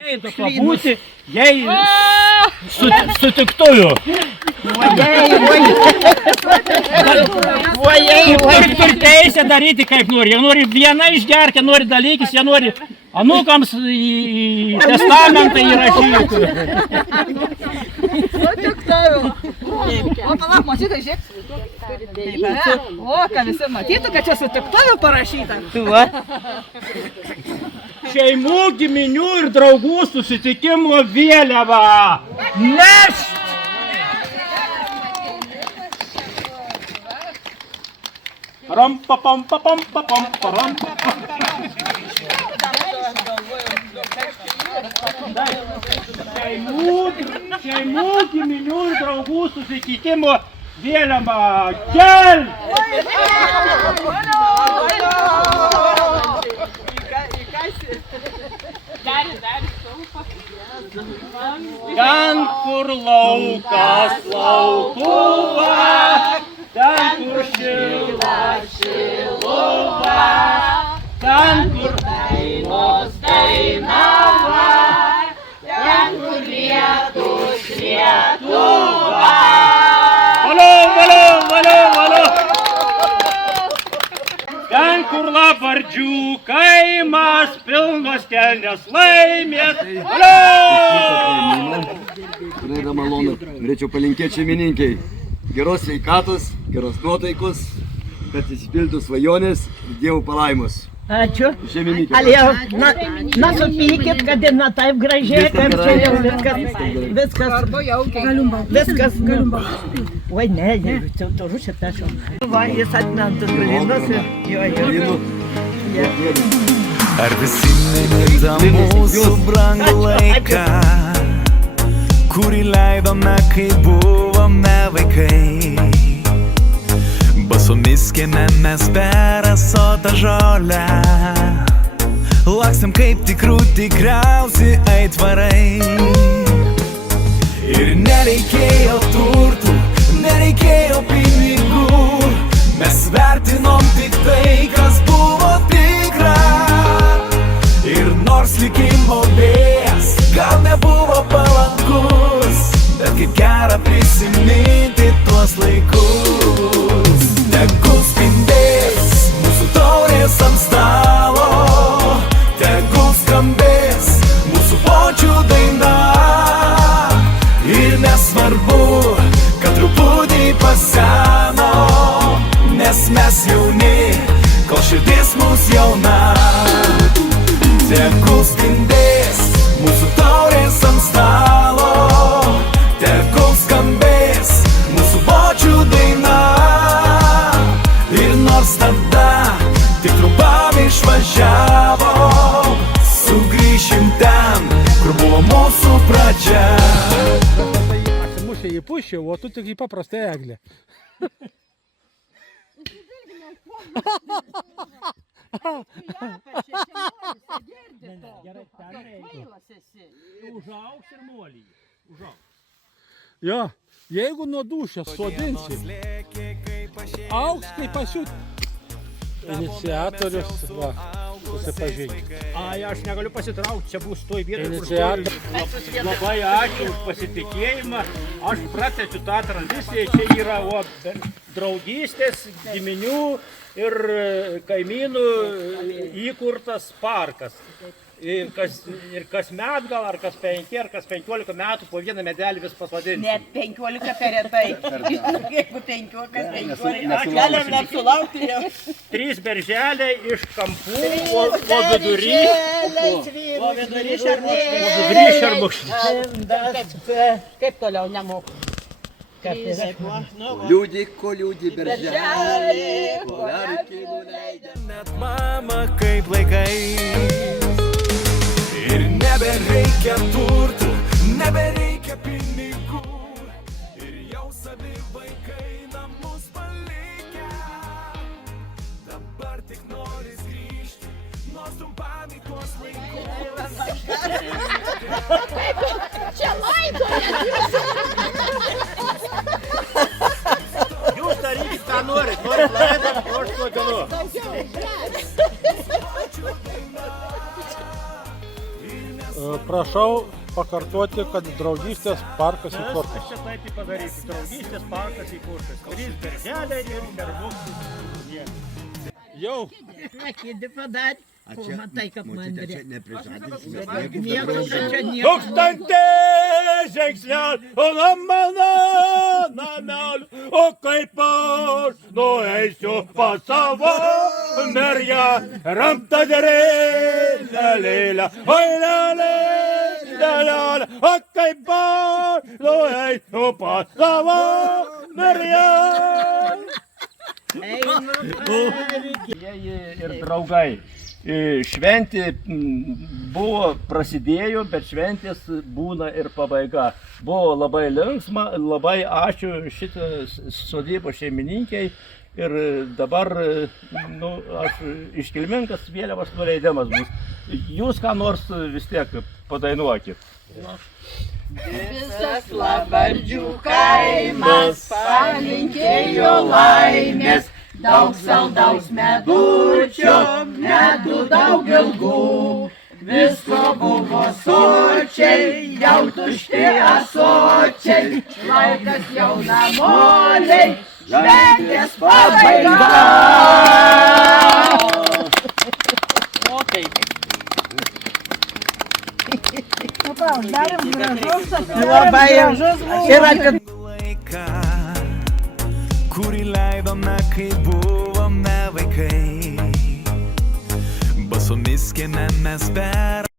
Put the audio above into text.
Pabūti, jei sutiktuviu. Turi teisę daryti kaip nori. Jie nori vieną išgerti, nori dalykis, jie nori anūkams į testamentą įrašyti. Sutiktuviu. O palauk, matytai, žiūrėk. O, ką visi matytų, kad čia sutiktuviu parašyta. Šeimų, giminių ir draugų susitikimo vėliavą. Nešt! Ram pa pam pa pam pa pam pa ram pa pam. Šeimų, giminių ir draugų susitikimo vėliavą. Kel! Ten, kur laukas laukuva, ten, kur šila šiluva, ten, kur dainos dainava, ten, kur lietus lietuva. Valio! Ten, kur Lapardžių kaimas, pilnos kelnės laimės. Tikrai yra malonu. Norėčiau palinkėti šeimininkiai geros sveikatos, geros nuotaikos, kad išsipildytų svajonės ir Dievo palaimos. Ačiū. Šeimininkė. Alėjau, supykit, kad diena taip gražiai, kad čia jau viskas. Arba jaukiai. Viskas. Oi, ne, turiu šitą šau. Va, jis atmentas galinas ir jo. Ar prisimeni tą mūsų brangų laiką, kurį leidome, kai buvome vaikai? Basomis kieme mes per asotą žolę, lakstėm kaip tikriausi aitvarai. Ir nereikėjo turtų, nereikėjo pinigų, mes vertinom tik tai, kas buvo tikra. Ir nors likimo vėjas gal nebuvo palankus, bet kaip gera prisiminti tuos laikus. Tegul spindės mūsų taurės ant stalo, tegul skambės mūsų počių daina. Ir nesvarbu, kad truputį paseno, nes mes jauni, kol širdis mūsų jauna. Tegul spindės mūsų taurės ant stalo, tegul skambės mūsų počių daina. Ir nors tada tik trumpam išvažiavom, sugrįšim ten, kur buvo mūsų pradžia. Atsimušė į pušį, o tu tik į paprastą eglę. Užaugs ir molį. Jo, jeigu nuo dūšios sodinsi, auks kaip pasiūt. Iniciatorius, va, susipažink. Ai, aš negaliu pasitraukti, čia bus toj vietoj, kur Iniciatorius. stovi. Labai ačiū už pasitikėjimą. Aš pratęsiu tą tradiciją. Čia yra draugystės, giminių ir kaimynų įkurtas parkas. Ir kasmet gal, ar kas 5, ar kas 15 metų po vieną medelį vis pasodinti. Net 15 per retai. Jeigu 5, kas 15. Galim net sulaukti jau. 3 berželiai iš kampų, o vidury šermukšnis. Kaip toliau nemoku? Liūdi, ko liūdi berželį, ko verki nuleidė. Net mama kaip laikais. Ir nebereikia turtų, nebereikia pinigų, ir jau savi vaikai namus palikę. Dabar tik noris grįžti, nors trumpam į tuos laikus. Čia laidoja jūsų. Jūs darykit, ką norit. Norit laidot, o aš tuo galiu. prašau pakartoti, kad draugystės parkas įkurtas. Aš čia taip padarysiu. Draugystės parkas įkurtas. 3 berželiai ir šermukštis. Jau. Kėdė padarė. O matai, kaip man reikia. Nieko, kad čia nieko. Tūkstantį žingsnel, o mano nameliu, o kaip aš nueisiu pas savo merją, ramta derėlė, oi lėlė, o kaip aš nueisiu pas savo merją. Ir draugai. Šventė buvo prasidėjo, bet šventės būna ir pabaiga. Buvo labai linksma, labai ačiū šitą sodybos šeimininkiai. Ir dabar aš iškilmingas vėliavos nuleidimas bus. Jūs ką nors vis tiek padainuokit. Visas Labardžių kaimas palinkėjo laimės. Daug saldaus medučio, medų daug ilgų. Visko buvo sočiai, jau tušti ąsočiai. Laikas jau namoliai, šventės pabaiga. Labai gražus laiką, kurį leidome, kai buvome vaikai. Basomis kieme mes per